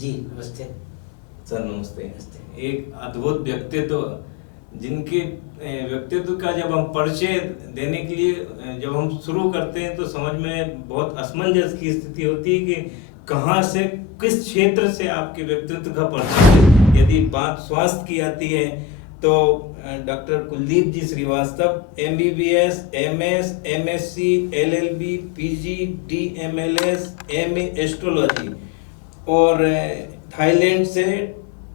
जी नमस्ते। सर नमस्ते। एक अद्भुत व्यक्तित्व जिनके व्यक्तित्व का जब हम परिचय देने के लिए जब हम शुरू करते हैं तो समझ में बहुत असमंजस की स्थिति होती है कि कहाँ से किस क्षेत्र से आपके व्यक्तित्व का परिचय है। यदि बात स्वास्थ्य की आती है तो doctor Kuldeep ji Shrivastava MBBS MS MSc LLB PG DMLS MA astrology और थाईलैंड से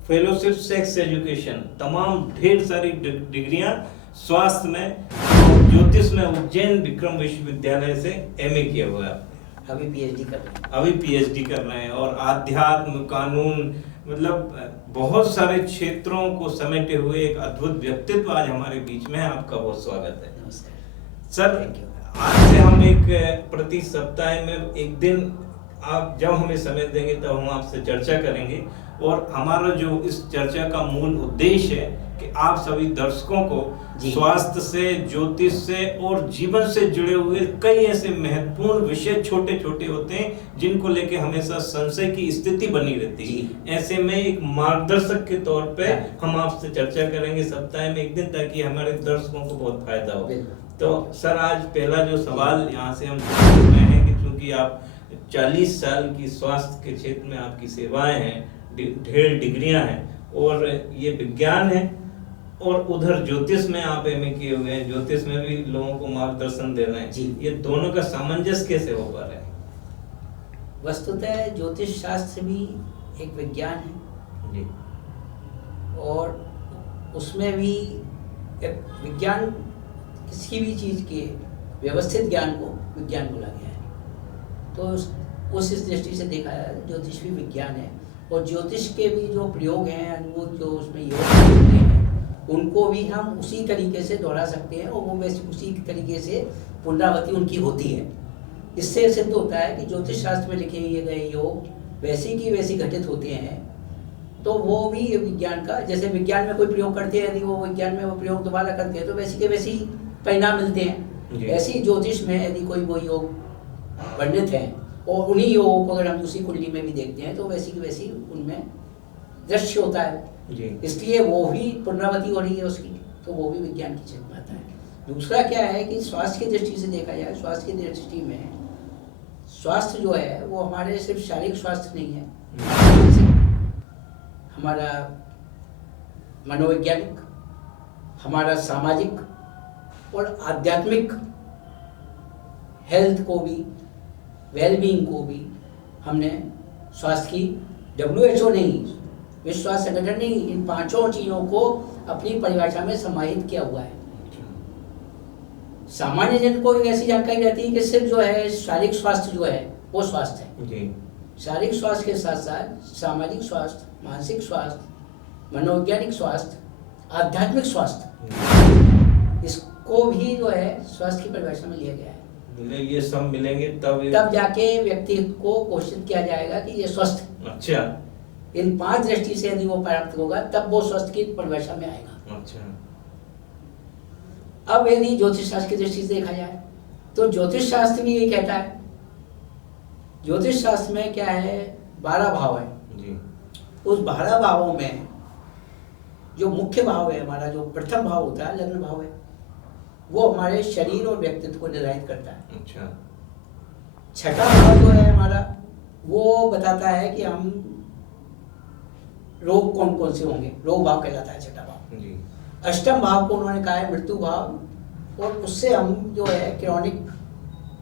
फेलोशिप सेक्स एजुकेशन, तमाम ढेर सारी डिग्रियां स्वास्थ्य में, ज्योतिष में उज्जैन विक्रम विश्वविद्यालय से MA किया हुआ है। अभी PhD कर रहे हैं। अभी PhD कर रहे हैं और आध्यात्म, कानून, मतलब बहुत सारे क्षेत्रों को समेटे हुए एक अद्भुत व्यक्तित्व आज हमारे बीच में है। आपका बहुत स्वागत है। नमस्कार सर, थैंक यू। आज से हम एक प्रति सप्ताह में एक दिन आप जब हमें समय देंगे तब हम आपसे चर्चा करेंगे और हमारा जो इस चर्चा का मूल उद्देश्य है कि आप सभी दर्शकों को स्वास्थ्य से, ज्योतिष से और जीवन से जुड़े हुए कई ऐसे महत्वपूर्ण विषय छोटे छोटे होते हैं जिनको लेके हमेशा संशय की स्थिति बनी रहती है। ऐसे में एक मार्गदर्शक के तौर पे हम आपसे चर्चा करेंगे सप्ताह में एक दिन, ताकि हमारे दर्शकों को बहुत फायदा हो। तो सर, आज पहला जो सवाल यहाँ से हम पूछ रहे हैं कि चूंकि आप 40 साल की स्वास्थ्य के क्षेत्र में आपकी सेवाएं हैं, ढेर डिग्रियां हैं और ये विज्ञान है और उधर ज्योतिष में आप MA किए हुए हैं, ज्योतिष में भी लोगों को मार्गदर्शन दे रहे हैं जी, ये दोनों का सामंजस्य कैसे हो पा रहा है? वस्तुतः ज्योतिष शास्त्र भी एक विज्ञान है जी, और उसमें भी एक विज्ञान, किसी भी चीज के व्यवस्थित ज्ञान को विज्ञान बोला गया है। तो उस दृष्टि से देखा जाए ज्योतिष भी विज्ञान है और ज्योतिष के भी जो प्रयोग हैं, अनुभूत जो उसमें योग होते हैं, उनको भी हम उसी तरीके से दोहरा सकते हैं और वो वैसे उसी तरीके से पुनरावृत्ति उनकी होती है। इससे सिद्ध होता है कि ज्योतिष शास्त्र में लिखे गए योग वैसी की वैसी घटित होते हैं। तो वो भी विज्ञान का, जैसे विज्ञान में कोई प्रयोग करते हैं, यदि वो विज्ञान में वो प्रयोग दोबारा करते हैं तो वैसी के वैसी परिणाम मिलते हैं। ऐसी ज्योतिष में यदि कोई वो योग वर्णित है और उन्हीं योगों को अगर हम दूसरी कुंडली में भी देखते हैं तो वैसी की वैसी उनमें दृश्य होता है जी। इसलिए वो भी पुनरावृत्ति हो रही है उसकी, तो वो भी विज्ञान की क्षेत्र में आता है। दूसरा क्या है कि स्वास्थ्य की दृष्टि से देखा जाए, स्वास्थ्य की दृष्टि में स्वास्थ्य जो है वो हमारे सिर्फ शारीरिक स्वास्थ्य नहीं है, हमारा मनोवैज्ञानिक, हमारा सामाजिक और आध्यात्मिक हेल्थ को भी, वेलबींग को भी हमने स्वास्थ्य की, WHO नहीं, विश्व स्वास्थ्य संगठन ने इन पांचों चीजों को अपनी परिभाषा में समाहित किया हुआ है। सामान्य जन को ऐसी जानकारी रहती है कि सिर्फ जो है शारीरिक स्वास्थ्य जो है वो स्वास्थ्य है। शारीरिक स्वास्थ्य के साथ साथ सामाजिक स्वास्थ्य, मानसिक स्वास्थ्य, मनोवैज्ञानिक स्वास्थ्य, आध्यात्मिक स्वास्थ्य, इसको भी जो है स्वास्थ्य की परिभाषा में लिया गया है। ये सब मिलेंगे तब जाके व्यक्ति को घोषित किया जाएगा कि ये स्वस्थ। अच्छा, इन 5 दृष्टि से यदि वो प्राप्त होगा तब वो स्वस्थ की परिभाषा में आएगा। अच्छा, अब यदि ज्योतिष शास्त्र की दृष्टि से देखा जाए तो ज्योतिष शास्त्र भी ये कहता है, ज्योतिष शास्त्र में क्या है, 12 भाव है जी। उस 12 भावों में जो मुख्य भाव है, हमारा जो प्रथम भाव होता है, लग्न भाव है, वो हमारे शरीर और व्यक्तित्व को निर्धारित करता है। अच्छा, छठा भाव जो है हमारा, वो बताता है कि हम रोग कौन कौन से होंगे, रोग भाव कहलाता है छठा भाव जी। अष्टम भाव को उन्होंने कहा है मृत्यु भाव, और उससे हम जो है क्रॉनिक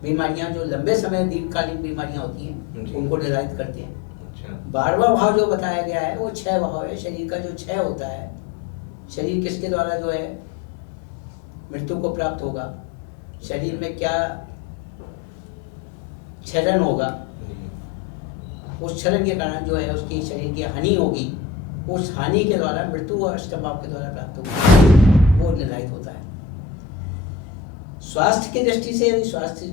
बीमारियां, जो लंबे समय दीर्घकालीन बीमारियां होती हैं, उनको निर्धारित करते हैं। अच्छा, 12वां भाव जो बताया गया है वो क्षय भाव है, शरीर का जो क्षय होता है, शरीर किसके द्वारा जो है मृत्यु को प्राप्त होगा, शरीर में क्या क्षरण होगा, उस क्षरण के कारण जो है उसकी शरीर की हानि होगी, उस हानि के द्वारा मृत्यु अष्टम भाव के द्वारा प्राप्त होगी, वो निर्धारित होता है। स्वास्थ्य की दृष्टि से, यदि स्वास्थ्य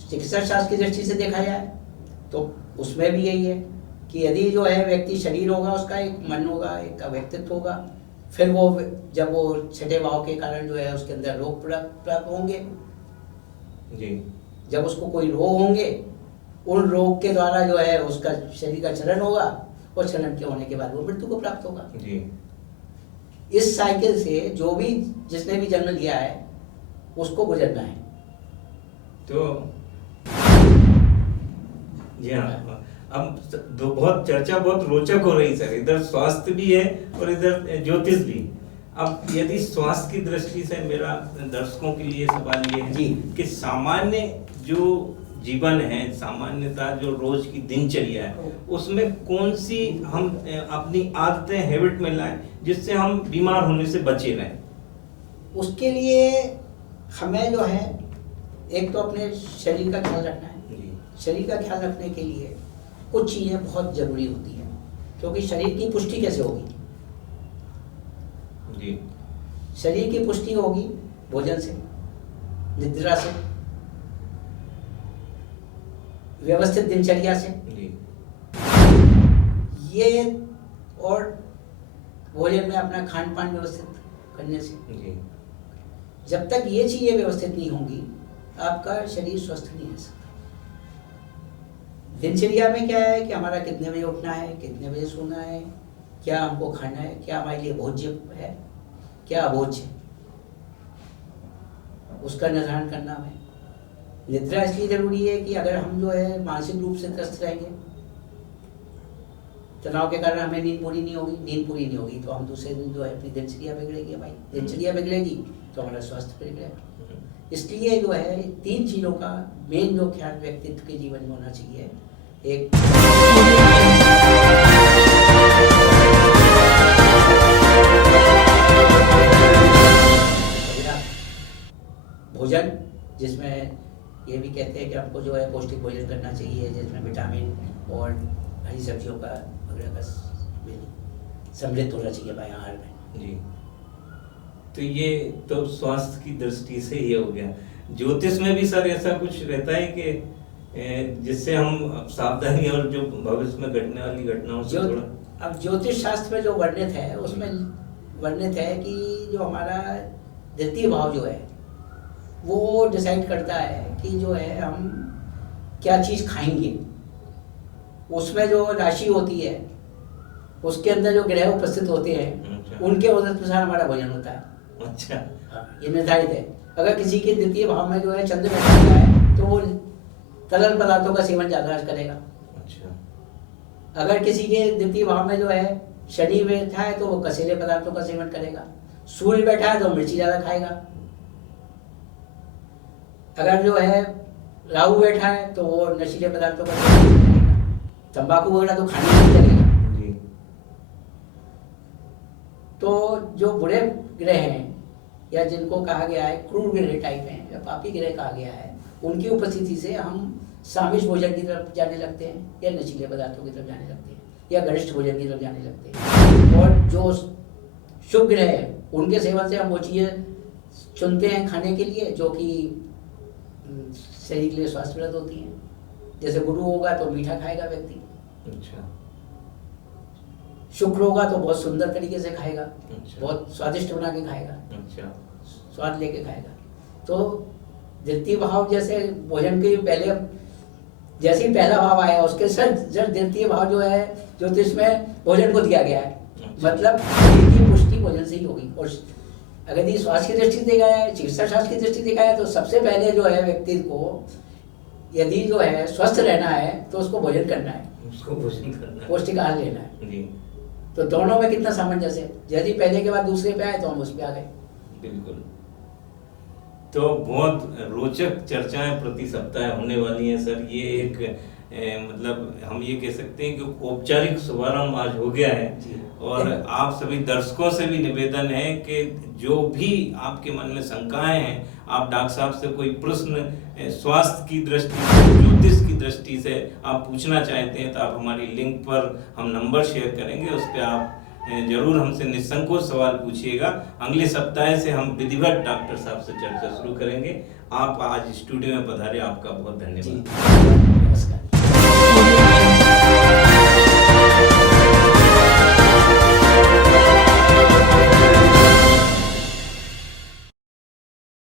चिकित्सा शास्त्र की दृष्टि से देखा जाए तो उसमें भी यही है कि यदि जो है व्यक्ति शरीर होगा, उसका एक मन होगा, एक व्यक्तित्व होगा, फिर वो जब वो छठे भाव के कारण जो है उसके अंदर रोग प्राप्त होंगे जी। जब उसको कोई रोग होंगे, उन रोग के द्वारा जो है उसका शरीर का चलन होगा और क्षरण के होने के बाद वो मृत्यु को प्राप्त होगा। जी। इस साइकिल से जो भी जिसने भी जन्म लिया है उसको गुजरना है। तो जी हाँ, अब बहुत चर्चा बहुत रोचक हो रही सर, इधर स्वास्थ्य भी है और इधर ज्योतिष भी। अब यदि स्वास्थ्य की दृष्टि से मेरा दर्शकों के लिए सवाल ये है जी कि सामान्य जो जीवन है, सामान्यतः जो रोज की दिनचर्या है, उसमें कौन सी हम अपनी आदतें हैबिट में लाएं जिससे हम बीमार होने से बचे रहें? उसके लिए हमें जो है एक तो अपने शरीर का ख्याल रखना है। शरीर का ख्याल रखने के लिए कुछ चीज़ें बहुत ज़रूरी होती हैं, क्योंकि शरीर की पुष्टि कैसे होगी जी। शरीर की पुष्टि होगी भोजन से, निद्रा से, व्यवस्थित दिनचर्या से जी। ये, और भोजन में अपना खान पान व्यवस्थित करने से जी। जब तक ये चीज़ें व्यवस्थित नहीं होंगी आपका शरीर स्वस्थ नहीं रह सकता। दिनचर्या में क्या है कि हमारा कितने बजे उठना है, कितने बजे सोना है, क्या हमको खाना है, क्या हमारे लिए भोज्य है, क्या अभोज्य है, उसका निर्धारण करना हमें। निद्रा इसलिए जरूरी है कि अगर हम जो है मानसिक रूप से त्रस्त रहेंगे, तनाव के कारण हमें नींद पूरी नहीं होगी तो हम दूसरे दिन जो है अपनी दिनचर्या बिगड़ेगी, हमारी दिनचर्या बिगड़ेगी तो हमारा स्वास्थ्य बिगड़ेगा। इसलिए जो है 3 चीज़ों का मेन जो ख्याल व्यक्तित्व के जीवन में होना चाहिए। एक भोजन, जिसमें ये भी कहते हैं कि हमको जो है पौष्टिक भोजन करना चाहिए, जिसमें विटामिन और हरी सब्जियों का वगैरह का समृद्ध होना चाहिए भाई आहार में। जी। तो ये तो स्वास्थ्य की दृष्टि से ये हो गया। ज्योतिष में भी सर ऐसा कुछ रहता है कि जिससे हम सावधानी और जो भविष्य में घटने वाली घटनाओं से थोड़ा। अब ज्योतिष शास्त्र में जो वर्णित है उसमें वर्णित है कि जो हमारा द्वितीय भाव जो है वो डिसाइड करता है कि जो है हम क्या चीज़ खाएंगे। उसमें जो राशि होती है उसके अंदर जो ग्रह उपस्थित होते हैं उनके अनुसार हमारा भोजन होता है। अच्छा। ये निर्धारित है। अगर किसी के द्वितीय भाव में जो है चंद्र बैठा हुआ है तो वो तरल पदार्थों का सेवन ज़्यादा करेगा। अच्छा। अगर किसी के द्वितीय भाव में जो है शनि बैठा है तो वो कसेले पदार्थों का सेवन करेगा। सूर्य बैठा है तो मिर्ची ज़्यादा खाएगा। अगर जो है राहु बैठा है तो वो नशीले पदार्थों का सेवन करेगा। तंबाकू वगैरह तो खाने नहीं लगेगा। तो जो बुरे ग्रह हैं या जिनको कहा गया है क्रूर ग्रह टाइप हैं या पापी ग्रह कहा गया है, उनकी उपस्थिति से हम सामिष भोजन की तरफ जाने लगते हैं या नशीले पदार्थों की तरफ जाने लगते हैं या गरिष्ठ भोजन की तरफ जाने लगते हैं। और जो शुभ ग्रह है उनके सेवन से हम वो चीज़ें चुनते हैं खाने के लिए जो कि शरीर के लिए स्वास्थ्यप्रद होती हैं। जैसे गुरु होगा तो मीठा खाएगा व्यक्ति। अच्छा। शुक्र होगा तो बहुत सुंदर तरीके से खाएगा। अच्छा। बहुत स्वादिष्ट बना के खाएगा। अच्छा। स्वाद लेके खाएगा। तो द्वितीय भाव जैसे भोजन के पहले जैसे ही पहला भाव आया उसके जब द्वितीय भाव जो है ज्योतिष में भोजन को दिया गया है। अच्छा। मतलब शरीर की पुष्टि भोजन से ही होगी। और अगर ये स्वास्थ्य की दृष्टि देखा है, चिकित्सा शास्त्र की दृष्टि देखा है तो सबसे पहले जो है व्यक्ति को यदि जो है स्वस्थ रहना है तो उसको भोजन करना है, उसको भोजन करना है, पौष्टिक आहार लेना है। जी। तो दोनों में कितना सामंजस्य है। यदि पहले के बाद दूसरे पे आए तो हम उस पे आ गए। बिल्कुल। तो बहुत रोचक चर्चाएं प्रति सप्ताह होने वाली हैं सर। ये एक मतलब हम ये कह सकते हैं कि औपचारिक शुभारंभ आज हो गया है। और आप सभी दर्शकों से भी निवेदन है कि जो भी आपके मन में शंकाएं हैं, आप डॉक्टर साहब से कोई प्रश्न स्वास्थ्य की दृष्टि से, ज्योतिष की दृष्टि से आप पूछना चाहते हैं तो आप हमारी लिंक पर हम नंबर शेयर करेंगे, उस पर आप जरूर हमसे निसंकोच सवाल पूछिएगा। अगले सप्ताह से हम विधिवत डॉक्टर साहब से चर्चा शुरू करेंगे। आप आज स्टूडियो में पधारे, आपका बहुत धन्यवाद। नमस्कार।